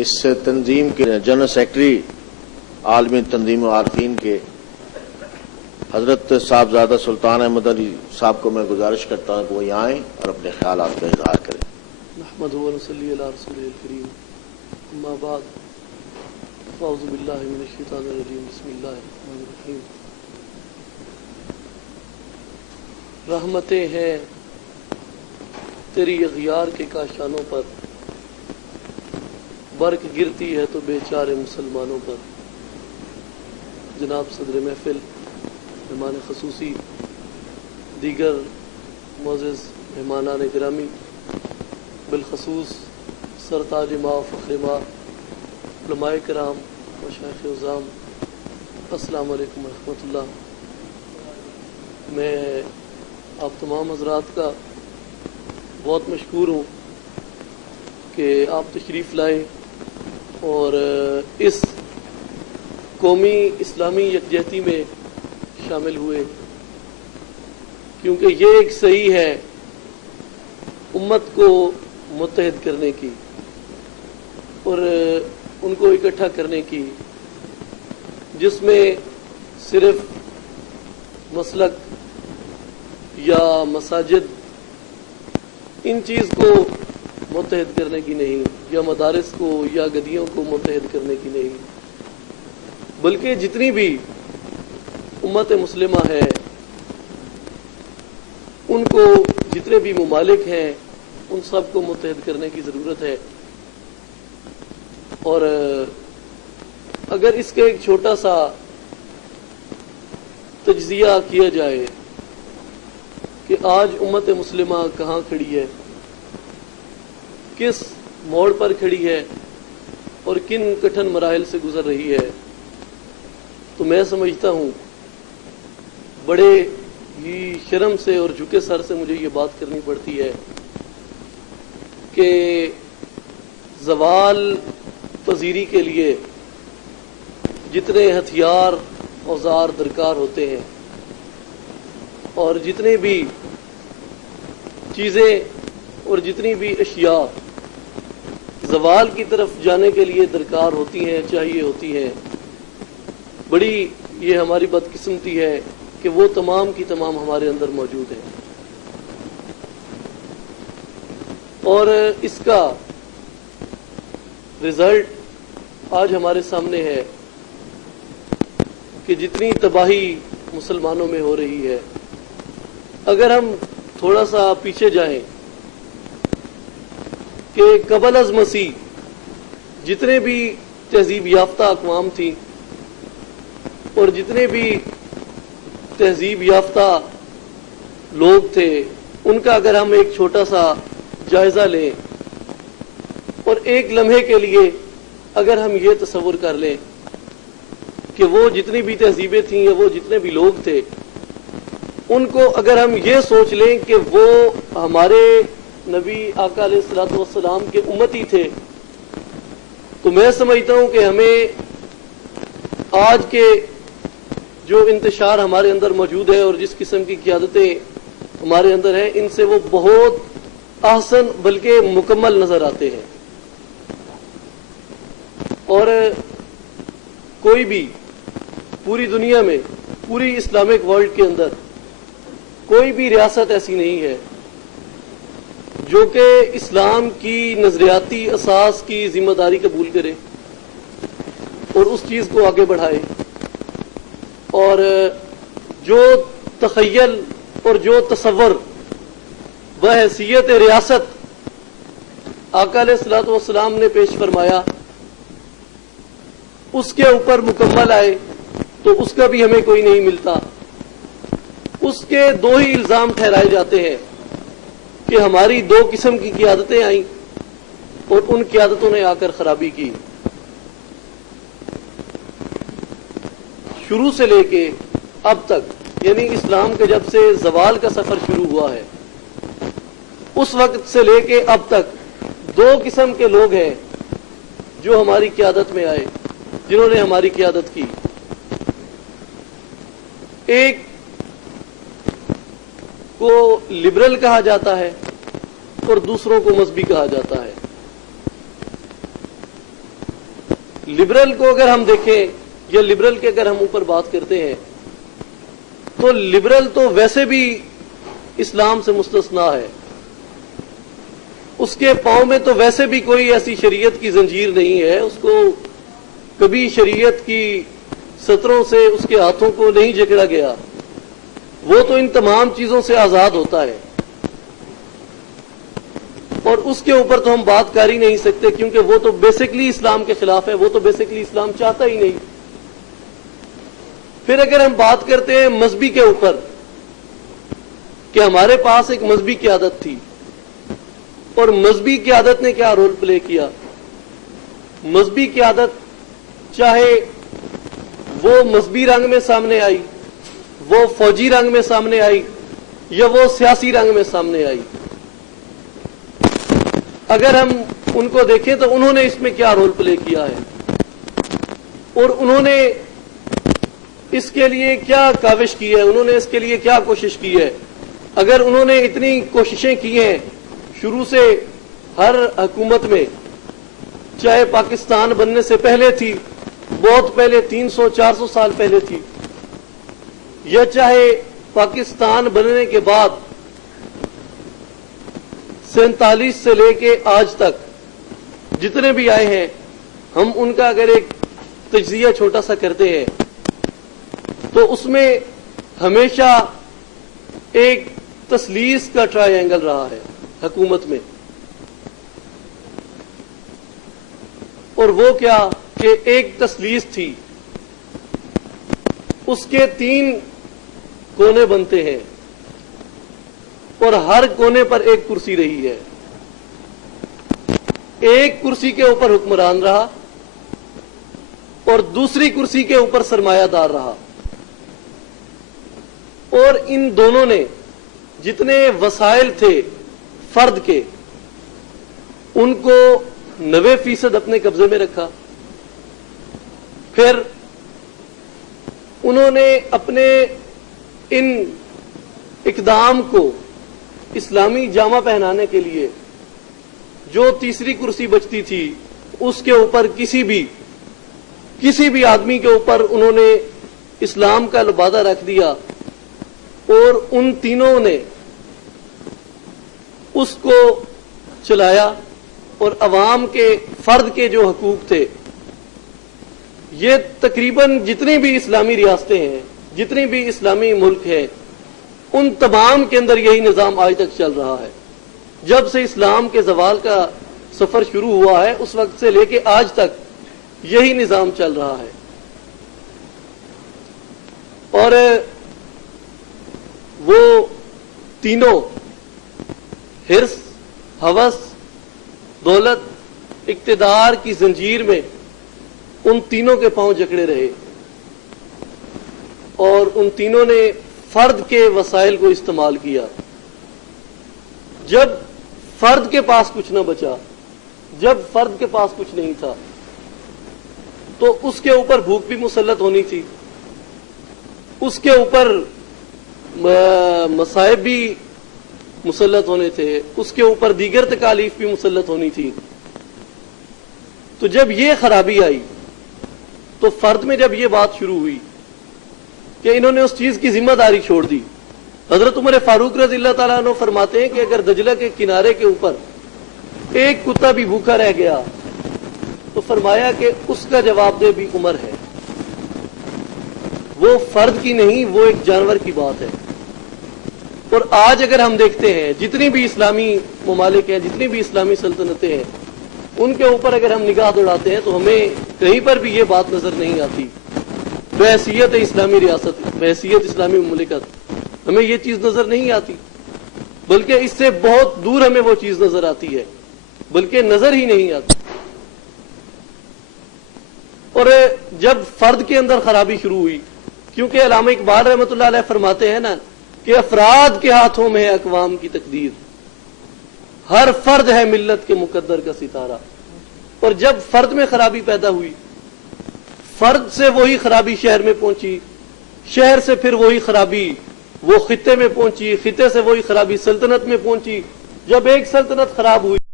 اس تنظیم کے general secretary عالمی تنظیم عارفین کے حضرت صاحبزادہ سلطان احمد علی صاحب کو میں گزارش کرتا ہوں کہ وہ یہاں آئیں اور اپنے خیالات کا اظہار کریں۔ نحمدہ و نصلی علی رسولہ الکریم، اما بعد، اعوذ باللہ من الشیطان الرجیم، بسم اللہ الرحمن الرحیم۔ رحمتیں ہیں تیری اغیار کے کاشانوں پر، برق گرتی ہے تو بیچارے مسلمانوں پر۔ جناب صدر محفل، مہمان خصوصی، دیگر معزز مہمانان گرامی، بالخصوص سرتاج ما و فخر ما علماء کرام مشائخ عظام، السلام علیکم ورحمۃ اللہ۔ میں آپ تمام حضرات کا بہت مشکور ہوں کہ آپ تشریف لائے اور اس قومی اسلامی یکجہتی میں شامل ہوئے، کیونکہ یہ ایک صحیح ہے امت کو متحد کرنے کی اور ان کو اکٹھا کرنے کی، جس میں صرف مسلک یا مساجد ان چیز کو متحد کرنے کی نہیں، یا مدارس کو یا گدیوں کو متحد کرنے کی نہیں، بلکہ جتنی بھی امت مسلمہ ہے ان کو، جتنے بھی ممالک ہیں ان سب کو متحد کرنے کی ضرورت ہے۔ اور اگر اس کا ایک چھوٹا سا تجزیہ کیا جائے کہ آج امت مسلمہ کہاں کھڑی ہے، کس موڑ پر کھڑی ہے اور کن کٹھن مراحل سے گزر رہی ہے، تو میں سمجھتا ہوں بڑے ہی شرم سے اور جھکے سر سے مجھے یہ بات کرنی پڑتی ہے کہ زوال پذیری کے لیے جتنے ہتھیار اوزار درکار ہوتے ہیں اور جتنے بھی چیزیں اور جتنی بھی اشیاء زوال کی طرف جانے کے لیے درکار ہوتی ہیں، چاہیے ہوتی ہیں، بڑی یہ ہماری بدقسمتی ہے کہ وہ تمام کی تمام ہمارے اندر موجود ہیں۔ اور اس کا رزلٹ آج ہمارے سامنے ہے کہ جتنی تباہی مسلمانوں میں ہو رہی ہے، اگر ہم تھوڑا سا پیچھے جائیں کہ قبل از مسیح جتنے بھی تہذیب یافتہ اقوام تھیں اور جتنے بھی تہذیب یافتہ لوگ تھے، ان کا اگر ہم ایک چھوٹا سا جائزہ لیں اور ایک لمحے کے لیے اگر ہم یہ تصور کر لیں کہ وہ جتنی بھی تہذیبیں تھیں یا وہ جتنے بھی لوگ تھے، ان کو اگر ہم یہ سوچ لیں کہ وہ ہمارے نبی آقا علیہ الصلوۃ والسلام کے امتی تھے، تو میں سمجھتا ہوں کہ ہمیں آج کے جو انتشار ہمارے اندر موجود ہے اور جس قسم کی قیادتیں ہمارے اندر ہیں، ان سے وہ بہت احسن بلکہ مکمل نظر آتے ہیں۔ اور کوئی بھی پوری دنیا میں، پوری اسلامک ورلڈ کے اندر کوئی بھی ریاست ایسی نہیں ہے جو کہ اسلام کی نظریاتی اساس کی ذمہ داری قبول کرے اور اس چیز کو آگے بڑھائے، اور جو تخیل اور جو تصور بحیثیت ریاست آقا علیہ الصلوۃ والسلام نے پیش فرمایا اس کے اوپر مکمل آئے، تو اس کا بھی ہمیں کوئی نہیں ملتا۔ اس کے دو ہی الزام ٹھہرائے جاتے ہیں کہ ہماری دو قسم کی قیادتیں آئیں اور ان قیادتوں نے آ کر خرابی کی۔ شروع سے لے کے اب تک، یعنی اسلام کے جب سے زوال کا سفر شروع ہوا ہے، اس وقت سے لے کے اب تک دو قسم کے لوگ ہیں جو ہماری قیادت میں آئے، جنہوں نے ہماری قیادت کی۔ ایک کو لبرل کہا جاتا ہے اور دوسروں کو مذہبی کہا جاتا ہے۔ لبرل کو اگر ہم دیکھیں یا لبرل کے اگر ہم اوپر بات کرتے ہیں تو لبرل تو ویسے بھی اسلام سے مستثنا ہے. اس کے پاؤں میں تو ویسے بھی کوئی ایسی شریعت کی زنجیر نہیں ہے, اس کو کبھی شریعت کی سطروں سے اس کے ہاتھوں کو نہیں جکڑا گیا, وہ تو ان تمام چیزوں سے آزاد ہوتا ہے. اور اس کے اوپر تو ہم بات کر ہی نہیں سکتے کیونکہ وہ تو بیسکلی اسلام کے خلاف ہے, وہ تو بیسکلی اسلام چاہتا ہی نہیں. پھر اگر ہم بات کرتے ہیں مذہبی کے اوپر کہ ہمارے پاس ایک مذہبی قیادت تھی, اور مذہبی قیادت نے کیا رول پلے کیا. مذہبی قیادت چاہے وہ مذہبی رنگ میں سامنے آئی, وہ فوجی رنگ میں سامنے آئی, یا وہ سیاسی رنگ میں سامنے آئی, اگر ہم ان کو دیکھیں تو انہوں نے اس میں کیا رول پلے کیا ہے, اور انہوں نے اس کے لیے کیا کاوش کی ہے, انہوں نے اس کے لیے کیا کوشش کی ہے. اگر انہوں نے اتنی کوششیں کی ہیں شروع سے ہر حکومت میں, چاہے پاکستان بننے سے پہلے تھی, بہت پہلے 300-400 سال پہلے تھی, یا چاہے پاکستان بننے کے بعد 47 سے لے کے آج تک جتنے بھی آئے ہیں, ہم ان کا اگر ایک تجزیہ چھوٹا سا کرتے ہیں تو اس میں ہمیشہ ایک تثلیث کا ٹرائی اینگل رہا ہے حکومت میں. اور وہ کیا کہ ایک تثلیث تھی, اس کے 3 کونے بنتے ہیں, اور ہر کونے پر ایک کرسی رہی ہے. ایک کرسی کے اوپر حکمران رہا اور دوسری کرسی کے اوپر سرمایہ دار رہا, اور ان دونوں نے جتنے وسائل تھے فرد کے ان کو 90% اپنے قبضے میں رکھا. پھر انہوں نے اپنے ان اقدام کو اسلامی جامہ پہنانے کے لیے جو تیسری کرسی بچتی تھی اس کے اوپر کسی بھی آدمی کے اوپر انہوں نے اسلام کا لبادہ رکھ دیا, اور ان تینوں نے اس کو چلایا. اور عوام کے فرد کے جو حقوق تھے, یہ تقریباً جتنی بھی اسلامی ریاستیں ہیں, جتنی بھی اسلامی ملک ہیں, ان تمام کے اندر یہی نظام آج تک چل رہا ہے. جب سے اسلام کے زوال کا سفر شروع ہوا ہے اس وقت سے لے کے آج تک یہی نظام چل رہا ہے. اور وہ تینوں حرص, ہوس, دولت, اقتدار کی زنجیر میں ان تینوں کے پاؤں جکڑے رہے, اور ان تینوں نے فرد کے وسائل کو استعمال کیا. جب فرد کے پاس کچھ نہ بچا, جب فرد کے پاس کچھ نہیں تھا, تو اس کے اوپر بھوک بھی مسلط ہونی تھی, اس کے اوپر مصائب بھی مسلط ہونے تھے, اس کے اوپر دیگر تکالیف بھی مسلط ہونی تھی. تو جب یہ خرابی آئی تو فرد میں جب یہ بات شروع ہوئی کہ انہوں نے اس چیز کی ذمہ داری چھوڑ دی. حضرت عمر فاروق رضی اللہ تعالیٰ عنہ فرماتے ہیں کہ اگر دجلہ کے کنارے کے اوپر ایک کتا بھی بھوکا رہ گیا تو فرمایا کہ اس کا جواب دہ بھی عمر ہے, وہ فرد کی نہیں, وہ ایک جانور کی بات ہے. اور آج اگر ہم دیکھتے ہیں جتنی بھی اسلامی ممالک ہیں, جتنی بھی اسلامی سلطنتیں ہیں, ان کے اوپر اگر ہم نگاہ دوڑاتے ہیں تو ہمیں کہیں پر بھی یہ بات نظر نہیں آتی بحیثیت اسلامی ریاست, بحیثیت اسلامی مملکت, ہمیں یہ چیز نظر نہیں آتی, بلکہ اس سے بہت دور ہمیں وہ چیز نظر آتی ہے, بلکہ نظر ہی نہیں آتی. اور جب فرد کے اندر خرابی شروع ہوئی, کیونکہ علامہ اقبال رحمۃ اللہ علیہ فرماتے ہیں نا کہ افراد کے ہاتھوں میں ہے اقوام کی تقدیر, ہر فرد ہے ملت کے مقدر کا ستارہ. اور جب فرد میں خرابی پیدا ہوئی, فرد سے وہی خرابی شہر میں پہنچی, شہر سے پھر وہی خرابی وہ خطے میں پہنچی, خطے سے وہی خرابی سلطنت میں پہنچی. جب ایک سلطنت خراب ہوئی